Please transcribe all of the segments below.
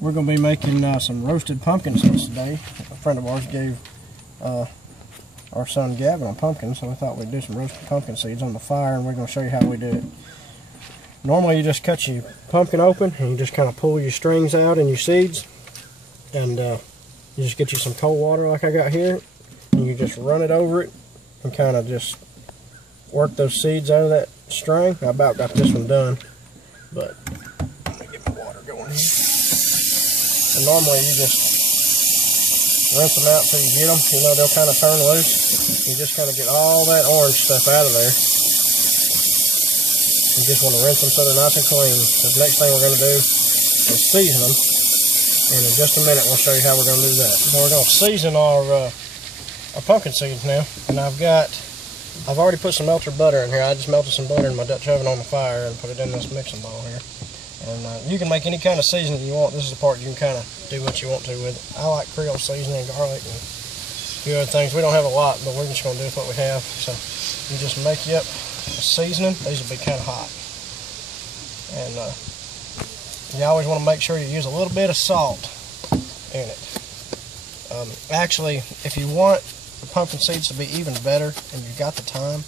We're going to be making some roasted pumpkin seeds today. A friend of ours gave our son Gavin a pumpkin, so we thought we'd do some roasted pumpkin seeds on the fire, and we're going to show you how we do it. Normally you just cut your pumpkin open and you just kind of pull your strings out and your seeds, and you just get you some cold water like I got here, and you just run it over it and kind of just work those seeds out of that string. I about got this one done, but let me get my water going here. And normally you just rinse them out until you get them. You know, they'll kind of turn loose. You just kind of get all that orange stuff out of there. You just want to rinse them so they're nice and clean. So the next thing we're going to do is season them. And in just a minute we'll show you how we're going to do that. So we're going to season our pumpkin seeds now. And I've already put some melted butter in here. I just melted some butter in my Dutch oven on the fire and put it in this mixing bowl here. And you can make any kind of seasoning you want. This is the part you can kind of do what you want to with it. I like Creole seasoning, garlic, and a few other things. We don't have a lot, but we're just going to do with what we have. So you just make you up a seasoning. These will be kind of hot. And you always want to make sure you use a little bit of salt in it. Actually, if you want the pumpkin seeds to be even better and you've got the time,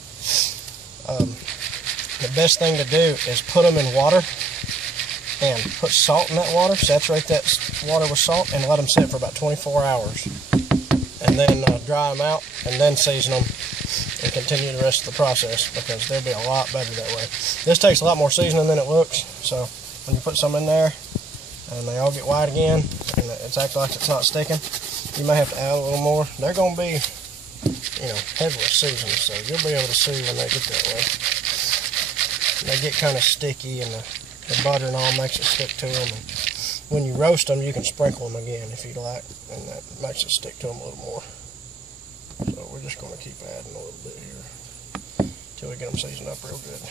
the best thing to do is put them in water and put salt in that water, saturate that water with salt, and let them sit for about 24 hours. And then dry them out, and then season them, and continue the rest of the process, because they'll be a lot better that way. This takes a lot more seasoning than it looks, so when you put some in there, and they all get white again, and it's acting like it's not sticking, you may have to add a little more. They're going to be, you know, heavily seasoned, so you'll be able to see when they get that way. They get kind of sticky, and the butter and all makes it stick to them. And when you roast them, you can sprinkle them again if you like, and that makes it stick to them a little more. So we're just going to keep adding a little bit here until we get them seasoned up real good.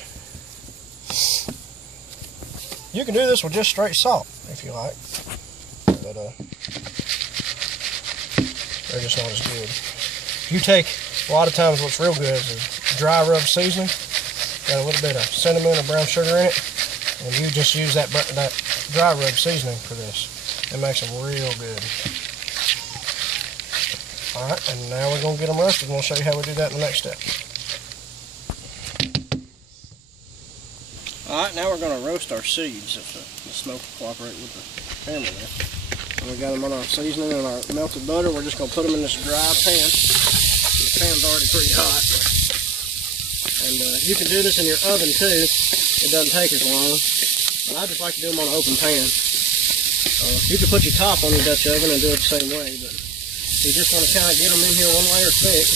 You can do this with just straight salt if you like, but they're just not as good. You take, a lot of times what's real good is a dry rub seasoning, got a little bit of cinnamon or brown sugar in it, and you just use that dry rub seasoning for this. It makes them real good. Alright, and now we're going to get them roasted, and we'll show you how we do that in the next step. Alright, now we're going to roast our seeds if the smoke will cooperate with the camera there. And we got them on our seasoning and our melted butter. We're just going to put them in this dry pan. The pan's already pretty hot. And you can do this in your oven too. It doesn't take as long. But I just like to do them on an open pan. You can put your top on your Dutch oven and do it the same way, but you just want to kind of get them in here one layer thick.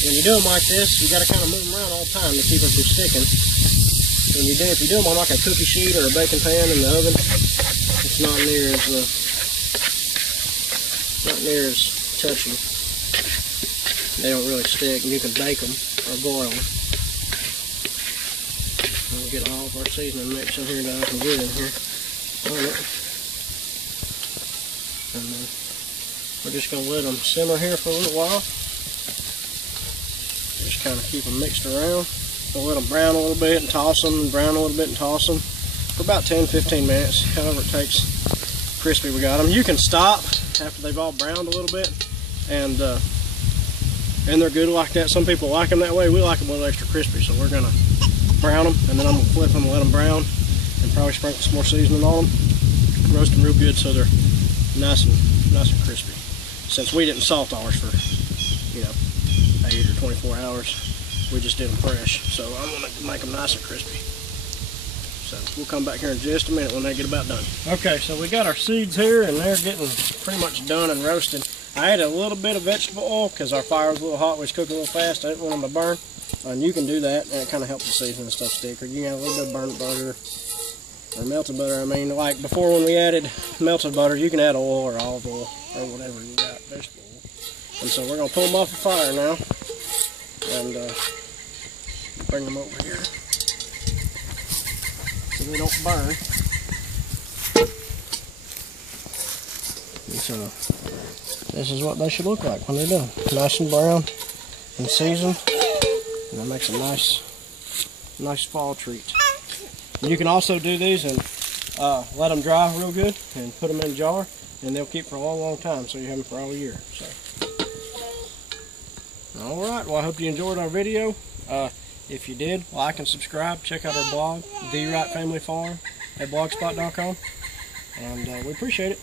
When you do them like this, you got to kind of move them around all the time to keep them from sticking. If you do them on like a cookie sheet or a baking pan in the oven, it's not near as touchy. They don't really stick, and you can bake them or broil them. We'll get all of our seasoning mixed in here that I can get in here on it. And then we're just going to let them simmer here for a little while. Just kind of keep them mixed around. We'll let them brown a little bit and toss them, and brown a little bit and toss them for about 10-15 minutes, however it takes. Crispy we got them. You can stop after they've all browned a little bit, and they're good like that. Some people like them that way. We like them a little extra crispy, so we're going to brown them, and then I'm going to flip them and let them brown, and probably sprinkle some more seasoning on them. Roast them real good so they're nice and crispy. Since we didn't salt ours for, 8 or 24 hours, we just did them fresh. So I'm going to make them nice and crispy. So we'll come back here in just a minute when they get about done. Okay, so we got our seeds here, and they're getting pretty much done and roasted. I added a little bit of vegetable oil because our fire was a little hot. We was cooking a little fast. I didn't want them to burn. And you can do that, and it kind of helps the seasoning and stuff stick. Or you can add a little bit of burnt butter, or melted butter. I mean, like before when we added melted butter, you can add oil or olive oil or whatever you got, vegetable oil. And so we're going to pull them off the fire now and bring them over here so they don't burn. And so this is what they should look like when they're done. Nice and brown and seasoned. And that makes a nice fall treat. And you can also do these in let them dry real good and put them in a jar, and they'll keep for a long, long time, so you have them for all year. So, alright, well I hope you enjoyed our video. If you did, like and subscribe. Check out our blog, The Wright Family Farm at blogspot.com, and we appreciate it.